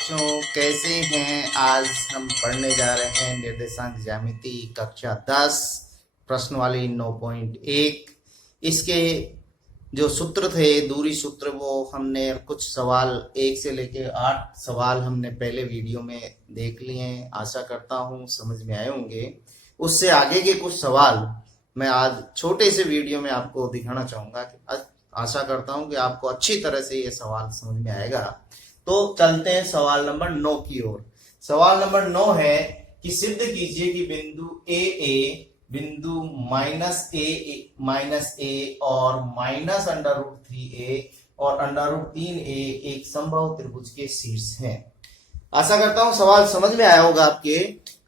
बच्चों, कैसे हैं? आज हम पढ़ने जा रहे हैं निर्देशांक ज्यामिति कक्षा 10 प्रश्नवाली 9.1। इसके जो सूत्र थे, दूरी सूत्र, वो हमने कुछ सवाल 1 से लेके 8 सवाल हमने पहले वीडियो में देख लिए हैं। आशा करता हूँ समझ में आए होंगे। उससे आगे के कुछ सवाल मैं आज छोटे से वीडियो में आपको दिखाना चाहूंगा। आशा करता हूँ कि आपको अच्छी तरह से ये सवाल समझ में आएगा। तो चलते हैं सवाल नंबर 9 की ओर। सवाल नंबर 9 है कि सिद्ध कीजिए कि बिंदु बिंदु -a और -√3a और √3a एक समबाहु त्रिभुज के शीर्ष हैं। आशा करता हूं सवाल समझ में आया होगा आपके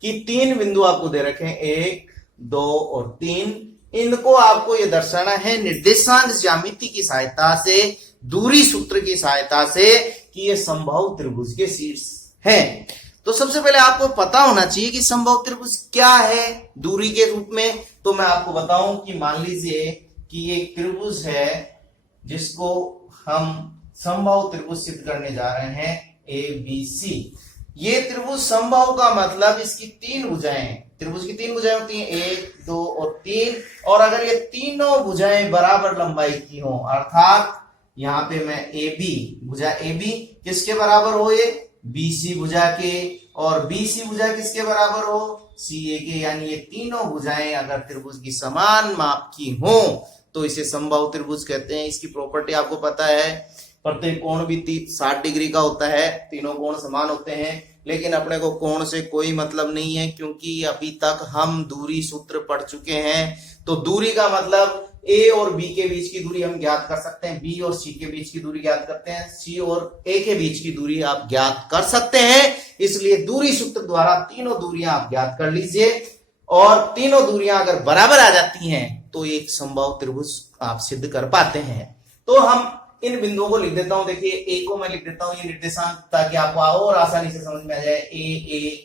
कि 3 बिंदु आपको दे रखे हैं, 1, 2 और 3। इनको आपको ये दर्शाना है निर्देशांक ज्यामिति की सहायता से, दूरी सूत्र की सहायता से, कि ये समबाहु त्रिभुज के शीर्ष हैं। तो सबसे पहले आपको पता होना चाहिए कि समबाहु त्रिभुज क्या है दूरी के रूप में। तो मैं आपको बताऊं कि मान लीजिए कि ये त्रिभुज है जिसको हम समबाहु त्रिभुज सिद्ध करने जा रहे हैं, ABC। ये त्रिभुज समबाहु का मतलब इसकी 3 भुजाएं, त्रिभुज की 3 भुजाएं होती हैं, 1, 2 और 3। और अगर ये तीनों भुजाएं बराबर लंबाई की हो, अर्थात यहां पे मैं AB, भुजा AB किसके बराबर हो, ये BC भुजा के, और BC भुजा किसके बराबर हो, CA के। यानी ये तीनों भुजाएं अगर त्रिभुज की समान माप की हो तो इसे समबाहु त्रिभुज कहते हैं। इसकी प्रॉपर्टी आपको पता है, प्रत्येक कोण भी 60 डिग्री का होता है, तीनों कोण समान होते हैं। लेकिन अपने को कोण से कोई मतलब नहीं है, क्योंकि अभी तक हम दूरी सूत्र पढ़ चुके हैं। तो दूरी का मतलब A और B के बीच की दूरी हम ज्ञात कर सकते हैं, B और C के बीच की दूरी ज्ञात करते हैं, C और A के बीच की दूरी आप ज्ञात कर सकते हैं। इसलिए दूरी सूत्र द्वारा तीनों दूरियां आप ज्ञात कर लीजिए, और तीनों दूरियां अगर बराबर आ जाती हैं तो एक समबाहु त्रिभुज आप सिद्ध कर पाते हैं। तो हम इन बिंदुओं को लिख देता हूं। देखिए, A को मैं लिख देता हूं, ये निर्देशांक, ताकि आपको और आसानी से समझ में आ जाए। A,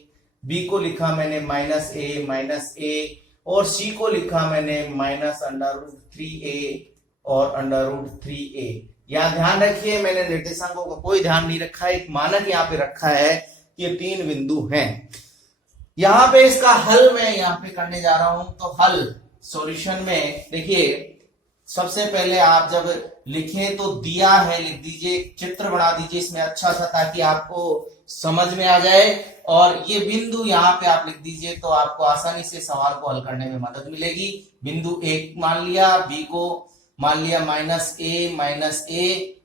B को लिखा मैंने -a, और C को लिखा मैंने -√3a और √3a। यहां ध्यान रखिए, मैंने निर्देशांकों का कोई ध्यान नहीं रखा है, एक मानक यहां पे रखा है कि ये 3 बिंदु हैं। यहां पे इसका हल मैं यहां पे करने जा रहा हूं। तो हल सॉल्यूशन में देखिए, सबसे पहले आप जब लिखें तो दिया है लिख दीजिए, चित्र बना दीजिए इसमें अच्छा सा, ताकि आपको समझ में आ जाए। और ये बिंदु यहाँ पे आप लिख दीजिए तो आपको आसानी से सवाल को हल करने में मदद मिलेगी। बिंदु 1 मान लिया, B को मान लिया -a,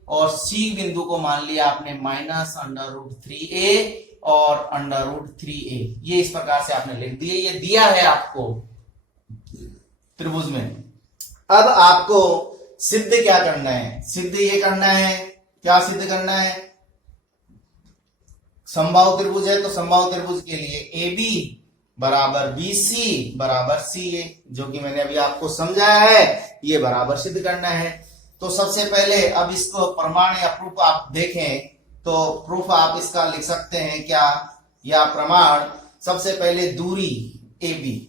और C बिंदु को मान लिया आपने -√3a और √3a। ये इस प्रकार से आपने लिख दिए, ये दिया है आपको त्रिभुज में। अब आपको सिद्ध क्या करना है? सिद्ध ये करना है, क्या सिद्ध करना है? समबाहु त्रिभुज है तो समबाहु त्रिभुज के लिए AB बराबर BC बराबर CA, जो कि मैंने अभी आपको समझाया है, ये बराबर सिद्ध करना है। तो सबसे पहले अब इसको प्रमाण या प्रूफ आप देखें तो प्रूफ आप इसका लिख सकते हैं क्या, या प्रमाण। सबसे पहले दूरी AB,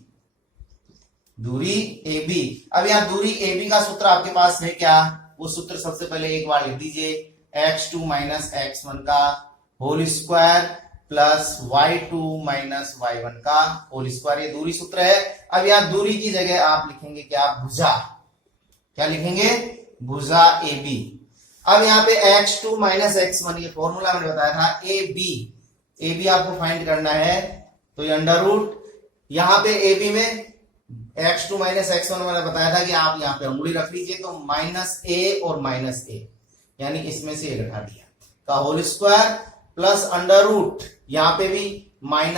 दूरी AB। अब यहाँ दूरी AB का सूत्र आपके पास है क्या? वो सूत्र सबसे पहले एक बार लिख दीजिए, x2 - x1 का whole square plus y2 - y1 का होल स्क्वायर। ये दूरी सूत्र है। अब यहाँ दूरी की जगह आप लिखेंगे क्या? भुजा। क्या लिखेंगे? भुजा AB। अब यहाँ पे x2 - x1, ये फॉर्मूला मैंने बताया था, AB आपको फाइंड करना है। तो ये अंडर रूट, यहाँ पे AB में x2 - x1 मैंने बताया था कि आप यहाँ पे उंगली रख लीजिए, तो -a और -a, यानी इसमें से ये घटा दिया, का whole square plus under root, यहाँ पे भी -a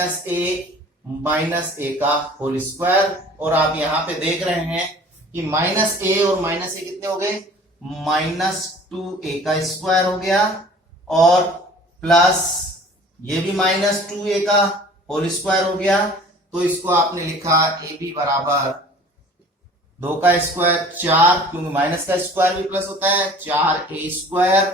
का होल स्क्वायर। और आप यहाँ पे देख रहे हैं कि -a और -a कितने हो गए? -2a का स्क्वायर हो गया, और प्लस ये भी -2a का होल स्क्वायर हो गया। तो इसको आपने लिखा AB बराबर 2 का स्क्वायर 4, क्योंकि माइनस का स्क्वायर भी प्लस होता है, 4a स्क्वायर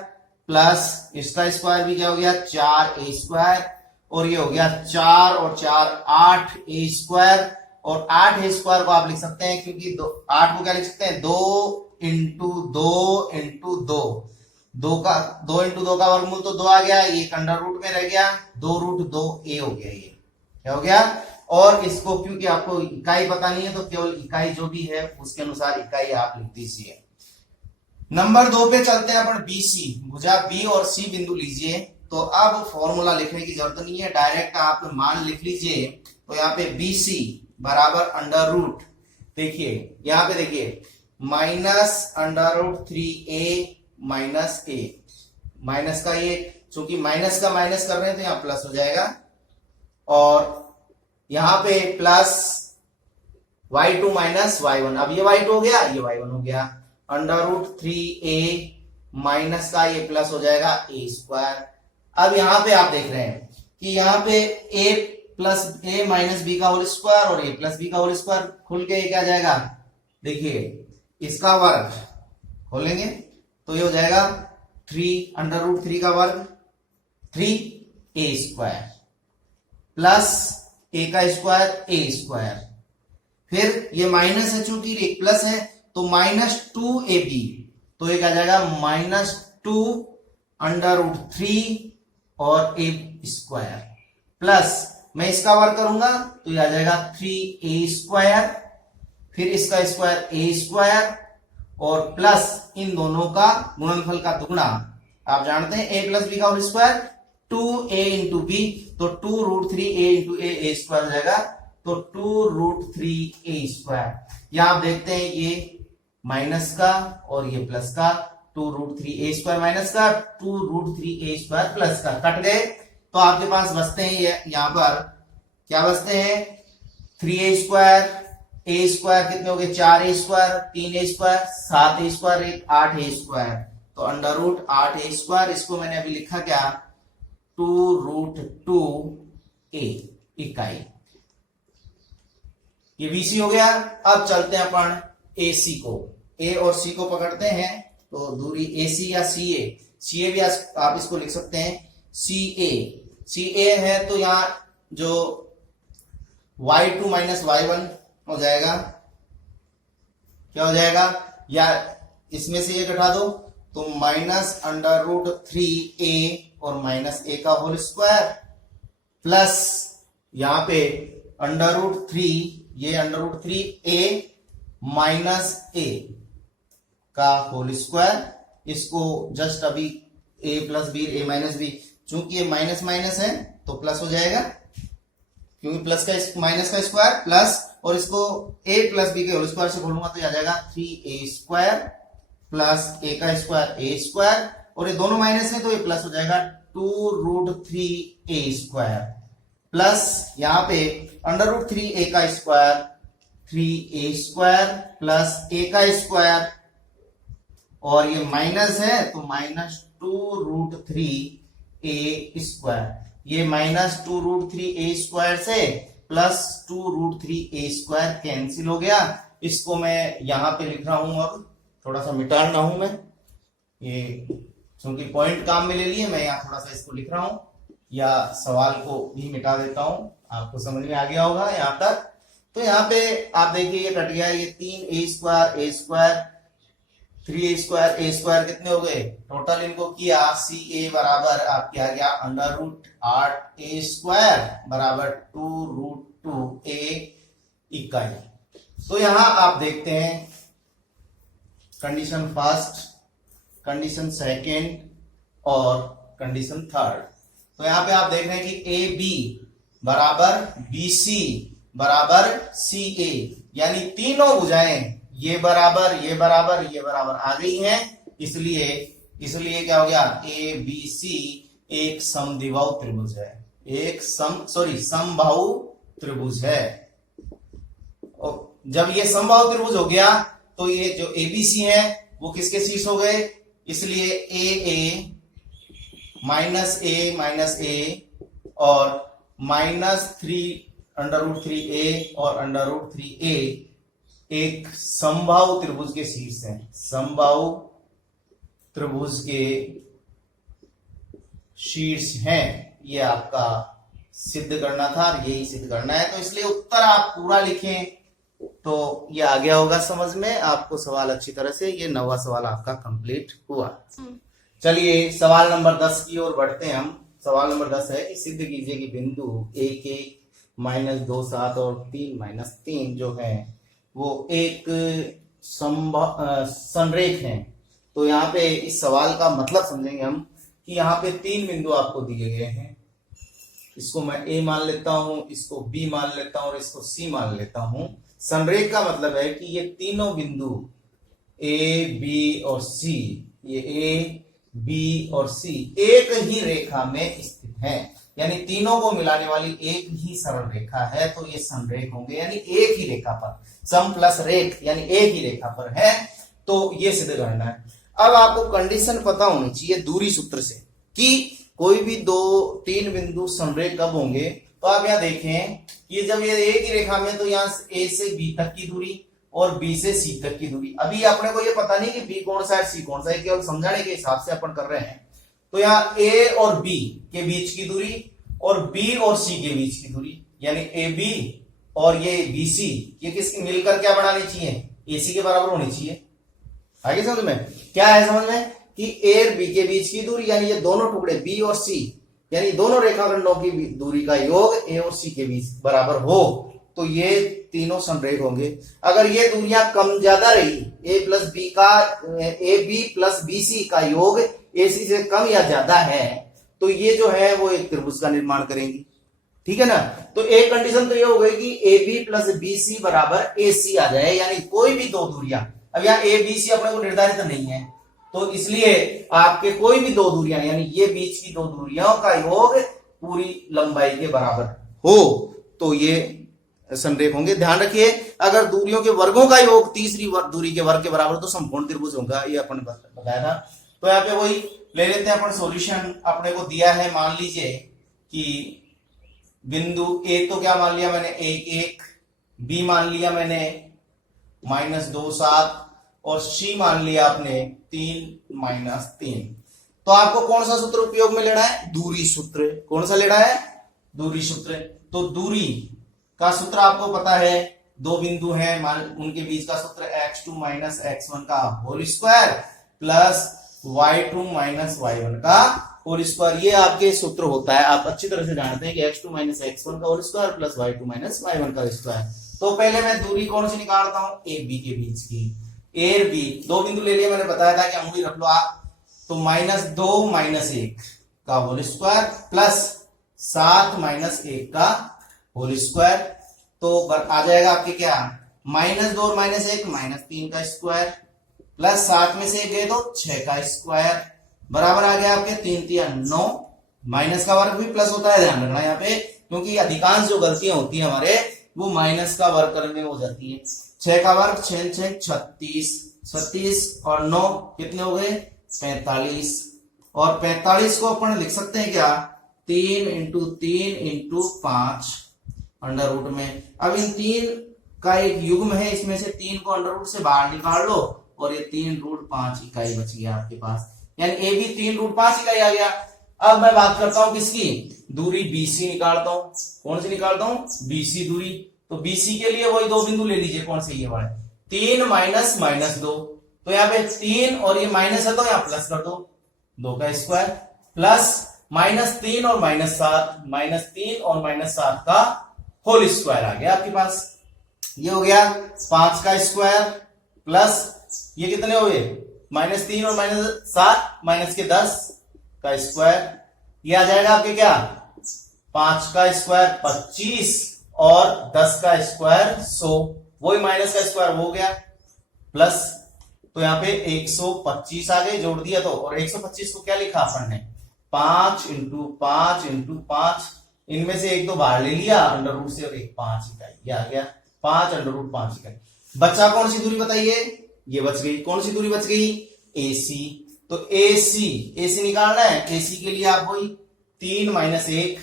प्लस इसका स्क्वायर भी क्या हो गया? 4a स्क्वायर, और ये हो गया 4 और 4 8a स्क्वायर। और 8a स्क्वायर को आप लिख सकते हैं, क्योंकि 8 को क्या लिख सकते हैं? 2 × 2 × 2, दो इंटू दो का वर्गमूल तो 2 आ गया, ये अंडर रूट में रह गया, 2 रूट 2 ए हो गया, ये क्या हो गया। और इसको क्योंकि आपको इकाई पता नहीं है तो केवल इकाई जो भी है उसके अनुसार इकाई आप लिख दीजिए। नंबर 2 पे चलते हैं अपन, BC भुजा B और C बिंदु लीजिए। तो अब फॉर्मूला लिखने की जरूरत नहीं है, डायरेक्ट आप मान लिख लीजिए। तो यहाँ पे BC बराबर अंडर रूट, देखिए यहाँ पे देखिए minus under root 3a minus a, minus का ये चूंकि माइनस का माइनस कर रहे हैं तो यहाँ प्लस हो जाएगा, और यहां पे प्लस y2 माइनस y1, अब ये y2 हो गया, ये y1 हो गया, अंडर रूट 3a माइनस का ये प्लस हो जाएगा a स्क्वायर। अब यहां पे आप देख रहे हैं कि यहाँ पे a plus a minus b का होल स्क्वायर और a प्लस b का होल स्क्वायर खुल के क्या जाएगा, देखिए इसका वर्ग खोलेंगे तो ये हो जाएगा 3 अंडर रूट 3 का वर्ग 3a स्क्वायर प्लस a का स्क्वायर a स्क्वायर, फिर ये माइनस है चूंकि एक प्लस है तो माइनस 2ab, तो ये क्या जाएगा माइनस 2 अंडर रूट 3 और a स्क्वायर, प्लस मैं इसका वर्ग करूंगा तो ये आ जाएगा 3a स्क्वायर, फिर इसका स्क्वायर a स्क्वायर और प्लस इन दोनों का गुणनफल का दुगुना, आप जानते हैं a प्लस b का whole square 2a into b, तो 2 root 3a into a square हो जाएगा, तो 2 रूट 3a स्क्वायर। यहां आप देखते हैं ये माइनस का और ये प्लस का, 2 रूट 3a स्क्वायर माइनस का, 2 रूट 3a स्क्वायर प्लस का, कट गए तो आपके पास बचते हैं ये यहां पर क्या बचते हैं 3a स्क्वायर, a स्क्वायर कितने हो गए 4a square, 3a square 7a square, एक 8a स्क्वायर, तो अंडर रूट 8a स्क्वायर, इसको मैंने अभी लिखा क्या 2 रूट 2a इकाई, ये BC हो गया। अब चलते हैं अपन AC को, A और C को पकड़ते हैं, तो दूरी AC या CA भी आप इसको लिख सकते हैं CA है, तो यहां जो y2 माइनस y1 हो जाएगा, क्या हो जाएगा, या इसमें से ये घटा दो तो माइनस अंडर रूट 3a और माइनस a का होल स्क्वायर प्लस यहां पे अंडर रूट 3, ये under root 3a minus a का होल स्क्वायर, इसको जस्ट अभी a plus b a minus b, चूंकि ये माइनस माइनस है तो प्लस हो जाएगा क्योंकि प्लस का माइनस का स्क्वायर प्लस, और इसको a प्लस b के होल स्क्वायर से खोलूंगा तो ये आ जाएगा 3a स्क्वायर प्लस a का स्क्वायर a स्क्वायर, और ये दोनों माइनस है तो ये प्लस हो जाएगा 2 रूट 3a स्क्वायर प्लस यहां पे अंडर रूट 3a का square 3a square plus a का स्क्वायर, और ये माइनस है तो माइनस 2 रूट 3a स्क्वायर, ये माइनस 2 रूट 3a स्क्वायर से plus 2 root 3a square cancel हो गया। इसको मैं यहां पे लिख रहा हूं, अब थोड़ा सा मिटा रहा हूं मैं, ये क्योंकि पॉइंट काम में ले लिए, मैं यहाँ थोड़ा सा इसको लिख रहा हूं या सवाल को भी मिटा देता हूं, आपको समझ में आ गया होगा यहाँ तक। तो यहाँ पे आप देखिए ये कट गया, ये 3a स्क्वायर 3a स्क्वायर कितने हो गए टोटल, इनको किया CA बराबर आपके आ गया अंडर रूट 8a स्क्वायर बराबर 2 रूट 2a इकाई। तो यहां आप देखते हैं कंडीशन फर्स्ट, कंडीशन सेकेंड और कंडीशन थर्ड। तो यहां पे आप देख रहे हैं कि AB बराबर BC बराबर CA, यानी तीनों भुजाएं ये बराबर ये बराबर ये बराबर आ गई हैं, इसलिए क्या हो गया ABC एक समद्विबाहु त्रिभुज है, एक समबाहु त्रिभुज है। और जब ये समबाहु त्रिभुज हो गया तो ये जो ABC है वो किसके शीर्ष हो गए, इसलिए AA माइनस a और माइनस 3 अंडर रूट 3a और अंडर रूट 3a एक समबाहु त्रिभुज के शीर्ष हैं, समबाहु त्रिभुज के शीर्ष हैं। ये आपका सिद्ध करना था, यही सिद्ध करना है, तो इसलिए उत्तर आप पूरा लिखें तो ये आ गया होगा समझ में आपको सवाल अच्छी तरह से। ये 9वां सवाल आपका कंप्लीट हुआ। चलिए सवाल नंबर 10 की ओर बढ़ते हैं हम। सवाल नंबर 10 है कि सिद्ध कीजिए कि बिंदु 1 -2 7 और 3 -3 जो है वो एक संरेख है। तो यहाँ पे इस सवाल का मतलब समझेंगे हम कि यहाँ पे 3 बिंदु आपको दिए गए हैं। इसको मैं ए मान लेता हूं, इसको बी मान लेता हूं और इसको सी मान लेता हूं। संरेख का मतलब है कि ये तीनों बिंदु ए बी और सी, ये ए बी और सी एक ही रेखा में स्थित हैं, यानी तीनों को मिलाने वाली एक ही सरल रेखा है। तो ये संरेख होंगे, यानी एक ही रेखा पर, सम प्लस रेख यानी एक ही रेखा पर है। तो ये सिद्ध करना है। अब आपको कंडीशन पता होनी चाहिए दूरी सूत्र से कि कोई भी 2-3 बिंदु संरेख कब होंगे। तो आप यहाँ देखें कि जब ये एक ही रेखा में, तो यहाँ ए से बी तक की दूरी और बी से सी तक की दूरी। अभी अपने को ये पता नहीं कि बी कौन सा है सी कौन सा है, केवल समझाने के हिसाब से अपन कर रहे हैं। तो यहाँ ए और बी के बीच की दूरी और बी और सी के बीच की दूरी, यानी ए बी और ये बी सी, ये किसकी मिलकर क्या बनानी चाहिए, ए सी के बराबर होनी चाहिए। आगे समझ में क्या है, समझ में कि ए और बी के बीच की दूरी, यानी ये दोनों टुकड़े बी और सी, यानी दोनों रेखाखंडों की दूरी का योग ए और सी के बीच बराबर हो, तो ये तीनों संरेख होंगे। अगर ये दूरियां कम ज्यादा रही, A B plus B C का योग ए सी से कम या ज्यादा है, तो ये जो है वो एक त्रिभुज का निर्माण करेंगी। ठीक है ना। तो एक कंडीशन तो ये हो गई कि A B plus B C बराबर ए सी आ जाए, यानी कोई भी दो दूरियां, अब यहाँ ए बी सी अपने को निर्धारित नहीं है, तो इसलिए आपके कोई भी दो दूरियां, यानी ये बीच की दो दूरियों का योग पूरी लंबाई के बराबर हो, तो ये संरेख होंगे। ध्यान रखिए, अगर दूरियों के वर्गों का योग तीसरी दूरी के वर्ग के बराबर तो संपूर्ण त्रिभुज होगा, ये अपन बताया था। तो यहाँ पे वही ले लेते हैं अपन सॉल्यूशन। अपने को दिया है, मान लीजिए कि बिंदु ए तो क्या मान लिया मैंने 1 बी मान लिया मैंने -2 7 और सी मान लिया आपने 3 -3। तो आपको कौन सा सूत्र उपयोग में लेना है, दूरी सूत्र। कौन सा लेना है, दूरी सूत्र। तो दूरी का सूत्र आपको पता है, दो बिंदु हैं उनके बीच का सूत्र x2 x1 का whole square plus y2 y1 का होल स्क्वायर। ये आपके सूत्र होता है, आप अच्छी तरह से जानते हैं कि x2 x1 का whole square plus y2 y1 का स्क्वायर। तो पहले मैं दूरी कौन सी निकालता हूं, ए बी के बीच की। ए और बी दो बिंदु ले लिए, मैंने बताया था कि अंगुली रख लो आप। तो -2 -1 का होल स्क्वायर प्लस 7 -1 का होल स्क्वायर, तो आ जाएगा आपके क्या, -2 और -1 -3 का स्क्वायर प्लस 7 में से 1 गए तो 6 का स्क्वायर बराबर आ गया आपके 3 3 9। माइनस का वर्ग भी प्लस होता है, ध्यान रखना यहाँ पे, क्योंकि अधिकांश जो गलतियां होती है हमारे वो माइनस का वर्ग करने में हो जाती है। 6 का वर्ग 6 6 36, 36 और 9 कितने हो गए 45, और 45 को अपन लिख सकते हैं क्या, 3 × 3 × 5 अंडर रूट में। अब इन 3 का एक युग्म है, इसमें से 3 को अंडर रूट से बाहर निकाल लो और ये 3√5 इकाई बच गया आपके पास, यानी ए भी 3√5 इकाई आ गया। अब मैं बात करता हूं किसकी, दूरी BC निकालता हूं। कौन सी निकालता हूं, BC दूरी। तो BC के लिए वही दो बिंदु ले लीजिए, कौन से ये वाले 3 -2। तो यहाँ पे 3 और ये माइनस है तो यहाँ प्लस कर दो, 2 का स्क्वायर प्लस -3 और -7, -3 और -7 का होल स्क्वायर आ गया आपके पास। ये हो गया 5 का स्क्वायर प्लस ये कितने हो गए -3 और -7 माइनस के 10 का स्क्वायर, ये आ जाएगा आपके क्या 5 का स्क्वायर 25 और 10 का स्क्वायर 100, वही माइनस का स्क्वायर हो गया प्लस, तो यहाँ पे 125 आ गए, जोड़ दिया तो, और 125 को क्या लिखा अपन ने 5 × 5 × 5, इनमें से एक तो बाहर ले लिया अंडर रूट से और एक 5 इकाई, ये आ गया 5 √ 5 इकाई। बचा कौन सी दूरी बताइए, ये बच गई। कौन सी दूरी बच गई, AC। तो AC निकालना है, AC के लिए आप वही 3 -1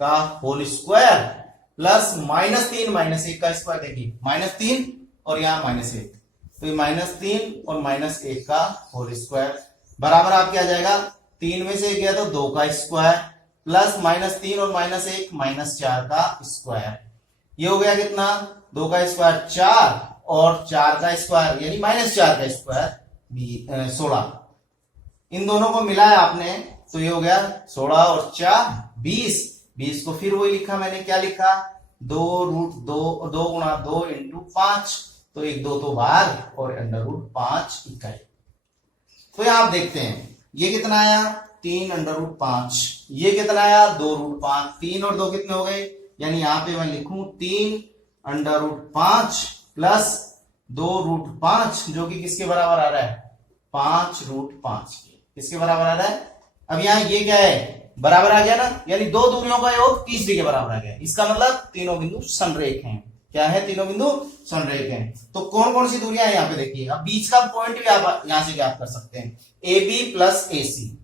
का होल स्क्वायर प्लस -3 -1 का स्क्वायर, देखिए -3 और यहाँ -1, तो ये -3 और -1 का होल स्क्वायर बराबर आपके आ जाएगा 3 में से गया तो 2 का स्क्वायर प्लस -3 और -1 -4 का स्क्वायर, ये हो गया कितना 2 का स्क्वायर 4 और 4 का स्क्वायर यानी -4 का स्क्वायर 16। इन दोनों को मिलाया आपने तो ये हो गया 16 और 4 20। 20 को फिर वही लिखा मैंने, क्या लिखा 2√2 2 गुणा 2 इंटू 5, तो 1 2 तो बाहर और √5 इकाई। तो यहां आप देखते हैं ये कितना आया 3√5, ये कितना आया 2√5, 3 और 2 कितने हो गए, यानी यहां पे मैं लिखूं 3√5 प्लस 2√5 जो कि किसके बराबर आ रहा है 5√5 के, किसके बराबर आ रहा है। अब यहां ये क्या है बराबर आ गया ना, यानी दो दूरियों का योग तीसरी के बराबर आ गया। इसका मतलब तीनों बिंदु संरेख हैं। क्या है, तीनों बिंदु संरेख हैं। तो कौन कौन सी दूरियां यहाँ पे देखिए, अब बीच का पॉइंट भी आप यहां से ज्ञात कर सकते हैं। ए बी प्लस ए सी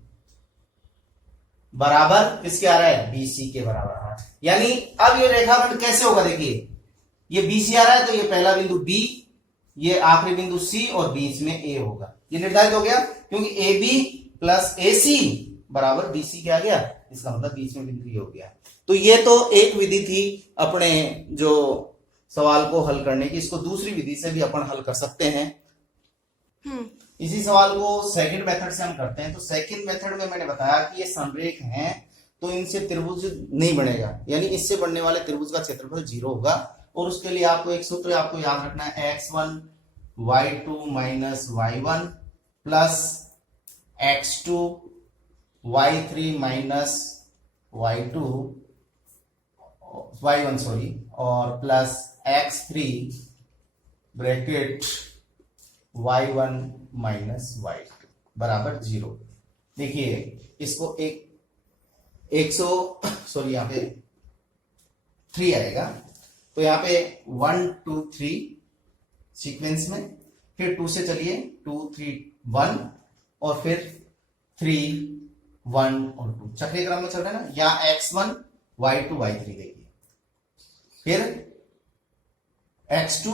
बराबर किसके आ रहा है, बीसी के बराबर आ रहा है। यानी अब ये रेखाखंड कैसे होगा, देखिए ये बीसी आ रहा है तो ये पहला बिंदु बी, ये आखिरी बिंदु सी और बीच में ए होगा। ये निर्धारित हो गया क्योंकि ए बी प्लस ए सी बराबर बीसी क्या आ गया, इसका मतलब बीच में बिंदु ये हो गया। तो ये तो एक विधि थी अपने जो सवाल को हल करने की। इसको दूसरी विधि से भी अपन हल कर सकते हैं। इसी सवाल को सेकंड मेथड से हम करते हैं। तो सेकंड मेथड में मैंने बताया कि ये संरेख हैं तो इनसे त्रिभुज नहीं बनेगा, यानी इससे बनने वाले त्रिभुज का क्षेत्रफल 0 होगा। और उसके लिए आपको एक सूत्र आपको याद रखना है, x1 y2 minus y1 plus x2 y3 minus y1 sorry, और plus x3 bracket y1 minus y2 बराबर 0। देखिए इसको सॉरी यहाँ पे 3 आएगा, तो यहाँ पे 1 2 3 सीक्वेंस में, फिर 2 से चलिए 2 3 1 और फिर 3 1 और 2 चक्रीय क्रम में चल रहे हैं ना। यहाँ x1 y2 y3 देखिए, फिर x2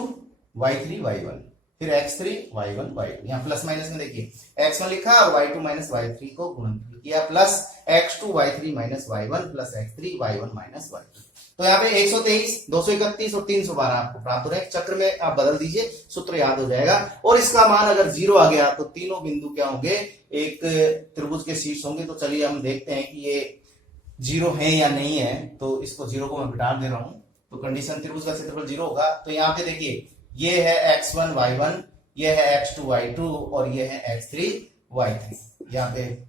y3 y1, फिर x3 y1 y2। यहाँ प्लस माइनस में देखिए x1 लिखा और y2 माइनस y3 को गुणनफल किया, plus x2 y3 minus y1 plus x3 y1 minus y2। तो यहाँ पे 123 231 और 312 आपको प्राप्त हो रहा है। चक्र में आप बदल दीजिए, सूत्र याद हो जाएगा। और इसका मान अगर 0 आ गया तो तीनों बिंदु क्या होंगे, एक त्रिभुज के शीर्ष होंगे। तो चलिए हम देखते हैं कि ये 0 है या नहीं है। तो इसको 0 को मैं घटा दे रहा हूं, तो कंडीशन त्रिभुज का क्षेत्रफल 0 होगा। तो यहाँ पे देखिए ये है x1 y1, ये है x2 y2 और ये है x3 y3। यहाँ पे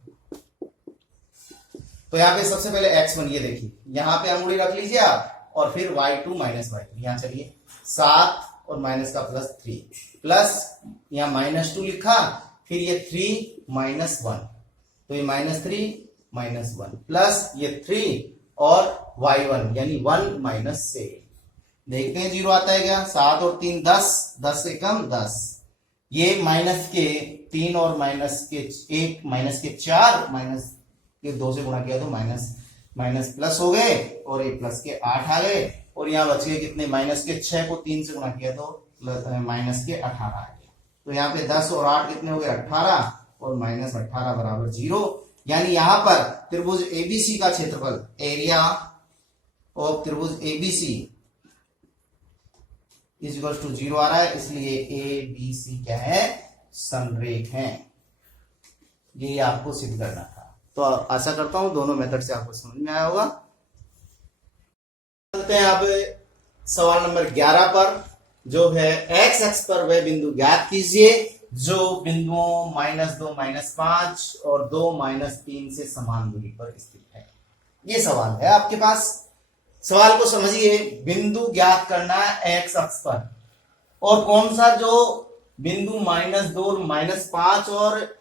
तो यहाँ पे सबसे पहले x1 ये देखिए, यहाँ पे अंगुली रख लीजिए आप, और फिर y2 माइनस y3। यहाँ चलिए 7 और माइनस का प्लस 3, प्लस यहाँ -2 लिखा, फिर ये 3 माइनस 1, तो ये -3 माइनस 1 प्लस ये 3 और y1 यानी 1 माइनस 7। देखते हैं 0 आता है क्या। 7 और 3 10, 10 से कम 10, ये माइनस के 3 और माइनस के 1 माइनस के 4 माइनस के 2 से गुणा किया तो माइनस प्लस हो गए, और ये प्लस के 8 आ गए, और यहाँ बच गए कितने, माइनस के 6 को 3 से गुणा किया तो माइनस के 18 आ गए। तो यहाँ पे 10 और 8 कितने हो गए 18, और माइनस 18 बराबर 0। यानी यहाँ पर त्रिभुज एबीसी का क्षेत्रफल, एरिया ऑफ त्रिभुज एबीसी इज इक्वल टू 0 आ रहा है, इसलिए ए बी सी क्या है, संरेख है। ये आपको सिद्ध करना था। तो आशा करता हूं दोनों मेथड से आपको समझ में आया होगा। चलते हैं अब सवाल नंबर 11 पर, जो है x अक्ष पर वह बिंदु ज्ञात कीजिए जो बिंदुओं -2 -5 और 2 -3 से समान दूरी पर स्थित है। ये सवाल है आपके पास। सवाल को समझिए, बिंदु ज्ञात करना है x अक्ष पर, और कौन सा, जो बिंदु -2 -5 और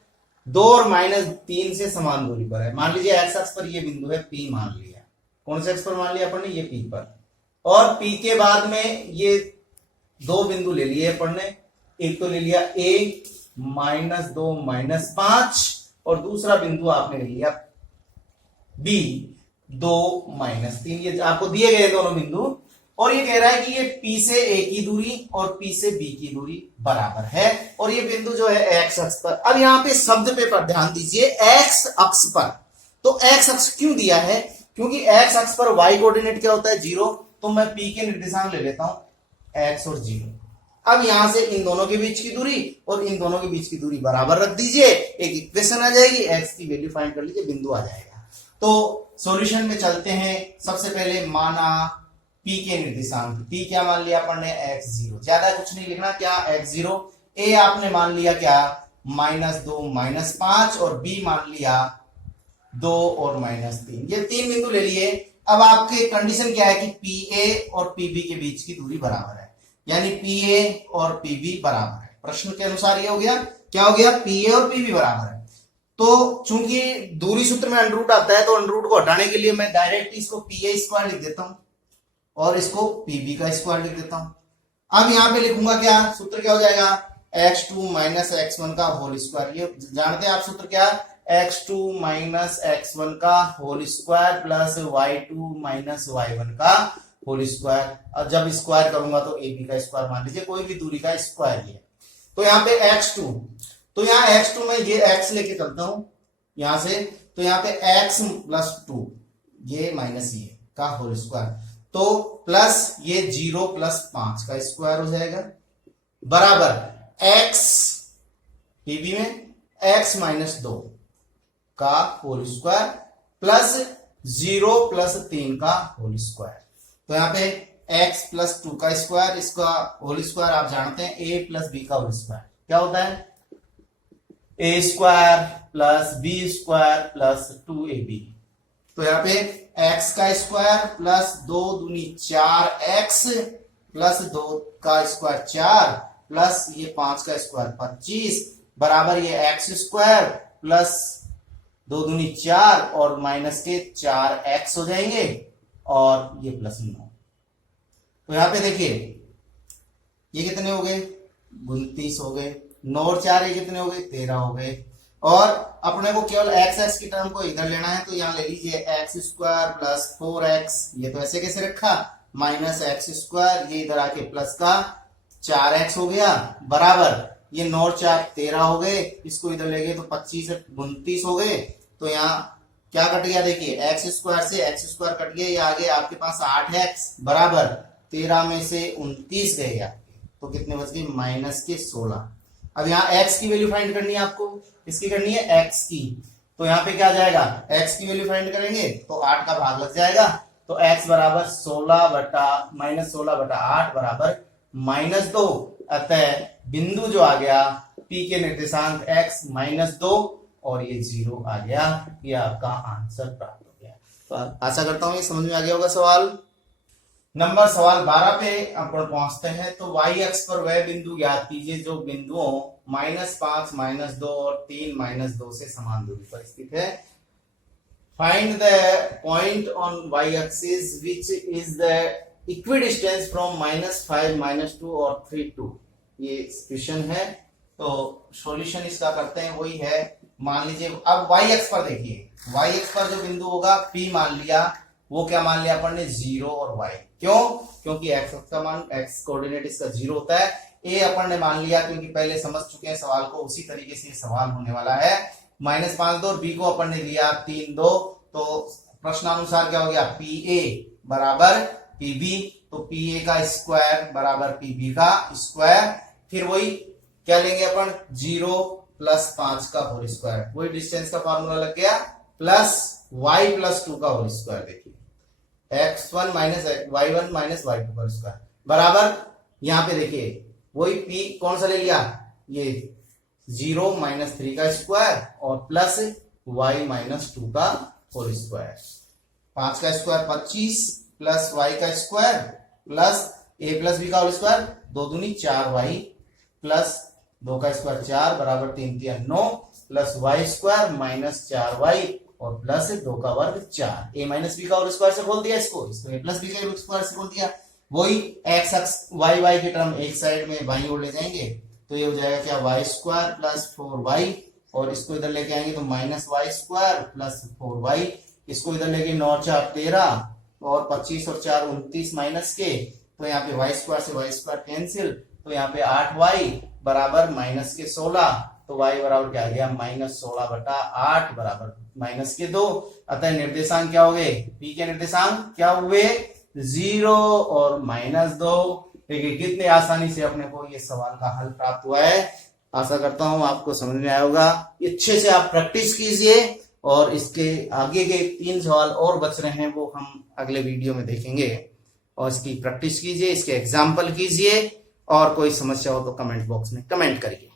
2 और -3 से समान दूरी पर है। मान लीजिए x अक्ष पर ये बिंदु है P, मान लिया। कौन से अक्ष पर मान लिया अपन ने, ये P पर, और P के बाद में ये 2 बिंदु ले लिए अपन ने। एक तो ले लिया A -2 -5, और दूसरा बिंदु आपने ले लिया B 2 -3। ये आपको दिए गए दोनों बिंदु, और ये कह रहा है कि ये P से A की दूरी और P से B की दूरी बराबर है, और ये बिंदु जो है x अक्ष पर। अब यहाँ पे शब्द पे पर ध्यान दीजिए, x अक्ष पर। तो x अक्ष क्यों दिया है, क्योंकि x अक्ष पर y कोऑर्डिनेट क्या होता है 0, तो मैं P के निर्देशांक ले लेता हूं x और 0। अब यहां से इन दोनों के बीच की दूरी और इन दोनों के बीच की दूरी बराबर रख दीजिए, एक इक्वेशन आ जाएगी, एक्स की वैल्यू फाइंड कर लीजिए, बिंदु आ जाएगा। तो सॉल्यूशन में चलते हैं। सबसे पहले माना P के निर्देशांक, P क्या मान लिया अपन ने x0, ज्यादा कुछ नहीं लिखना, क्या x0, A आपने मान लिया क्या -2 -5 और B मान लिया 2 और -3, ये 3 बिंदु ले लिए। अब आपके कंडीशन क्या है कि PA और PB के बीच की दूरी बराबर है, यानी PA और PB बराबर है। प्रश्न के अनुसार ये हो गया, क्या हो गया, PA और PB बराबर है। तो चूंकि दूरी सूत्र में अंडर रूट आता है, तो अंडर रूट को हटाने के लिए मैं डायरेक्ट इसको PA स्क्वायर लिख देता हूं और इसको PB का स्क्वायर लिख देता हूं। अब यहां पे लिखूंगा क्या, सूत्र क्या हो जाएगा, x2 माइनस x1 का होल स्क्वायर, ये जानते हैं आप सूत्र क्या, x2 माइनस x1 का whole square plus y2 minus y1 का होल स्क्वायर। अब जब स्क्वायर करूंगा तो AB का स्क्वायर मान लीजिए, कोई भी दूरी का स्क्वायर ही है। तो यहाँ पे x2, तो यहाँ x2 में ये x लेके चलता हूं यहां से, तो यहाँ पे x प्लस 2 ये माइनस ये का होल स्क्वायर, तो प्लस ये 0 प्लस 5 का स्क्वायर हो जाएगा, बराबर x PB में x माइनस 2 का होल स्क्वायर प्लस 0 प्लस 3 का होल स्क्वायर। तो यहाँ पे x प्लस 2 का स्क्वायर, इसका होल स्क्वायर आप जानते हैं a प्लस b का होल स्क्वायर क्या होता है, a square plus b square plus 2ab। तो यहाँ पे x का स्क्वायर प्लस 2 दूनी 4x प्लस 2 का स्क्वायर 4 प्लस ये 5 का स्क्वायर 25 बराबर ये x स्क्वायर प्लस 2 दूनी 4 और माइनस के 4x हो जाएंगे और ये प्लस 9। तो यहां पे देखिए ये कितने हो गए, 29 हो गए, 9 और 4 ये कितने हो गए, 13 हो गए। और अपने को केवल x की टर्म को इधर लेना है, तो यहां ले लीजिए x स्क्वायर प्लस 4x, ये तो ऐसे कैसे रखा, माइनस x स्क्वायर, ये इधर आके प्लस का 4x हो गया, बराबर ये 9 और 4 13 हो गए, इसको इधर ले गए तो 25 से 29 हो गए। तो यहाँ क्या कट गया, देखिए x स्क्वायर से x स्क्वायर कट गया, ये आगे आपके पास 8x बराबर 13 में से 29 गए आपके, तो कितने बच गए, माइनस के 16। अब यहाँ x की वैल्यू फाइंड करनी है आपको, इसकी करनी है x की, तो यहाँ पे क्या आ जाएगा, x की वैल्यू फाइंड करेंगे तो 8 का भाग लग जाएगा, तो x बराबर 16 बटा -16/8 बराबर -2। अतः बिंदु जो आ गया P के निर्देशांक x -2 और ये 0 आ गया, ये आपका आंसर प्राप्त हो गया। तो आशा करता हूं ये समझ में आ गया होगा। सवाल 12 पे अपन पहुंचते हैं। तो y अक्ष पर वह बिंदु ज्ञात कीजिए जो बिंदुओं -5 -2 और 3 -2 से समान दूरी पर स्थित है। Find the point on y axis which is the equidistance from -5 -2 और 3 2, ये क्वेश्चन है। तो सॉल्यूशन इसका करते हैं, वही है, मान लीजिए अब y अक्ष पर देखिए, y अक्ष पर जो बिंदु होगा P मान लिया, वो क्या मान लिया अपन ने, 0 और y, क्यों, क्योंकि x का मान x कोऑर्डिनेट इसका 0 होता है। a अपन ने मान लिया क्योंकि पहले समझ चुके हैं सवाल को, उसी तरीके से सवाल होने वाला है। -5 2 और b को अपन ने लिया 3 2, तो प्रश्नानुसार क्या हो गया, PA बराबर PB, तो PA का स्क्वायर बराबर PB का स्क्वायर, फिर वही क्या लेंगे अपन, 0 प्लस 5 का होल स्क्वायर, वही डिस्टेंस का फॉर्मूला लग गया, प्लस y प्लस 2 का होल स्क्वायर, देखिए x1 minus y1 minus y2 का स्क्वायर बराबर, यहां पे देखिए वही p कौन सा ले लिया, ये 0 -3 का स्क्वायर और प्लस y -2 का होल स्क्वायर, 5 का स्क्वायर 25 प्लस y का square plus a plus b का होल स्क्वायर, 2 दूनी 4y प्लस 2 का स्क्वायर 4 बराबर 3 3 9 plus y square minus 4y और प्लस 2 का वर्ग 4, a माइनस बी का होल स्क्वायर से खोल दिया, इसको a प्लस बी का स्क्वायर से खोल दिया। वही x अक्ष y की टर्म एक साइड में बाईं ओर ले जाएंगे, तो ये हो जाएगा क्या, y स्क्वायर प्लस 4y और इसको इधर लेके आएंगे तो minus y square plus 4y, इसको इधर लेके 9 4 13 और 25 और 4 29 माइनस के, तो यहाँ पे y स्क्वायर से y स्क्वायर कैंसिल, तो यहाँ पे 8y बराबर माइनस के 16, तो y बराबर क्या आ गया, -16/8 बराबर माइनस के 2। अतः निर्देशांक क्या हो गए, P के निर्देशांक क्या हुए, 0 और -2, देखिए कितने आसानी से अपने को ये सवाल का हल प्राप्त हुआ है। आशा करता हूं आपको समझ में आया होगा। अच्छे से आप प्रैक्टिस कीजिए और इसके आगे के 3 सवाल और बच रहे हैं वो हम अगले वीडियो में देखेंगे, और इसकी प्रैक्टिस कीजिए, इसके एग्जाम्पल कीजिए, और कोई समस्या हो तो कमेंट बॉक्स में कमेंट करिए।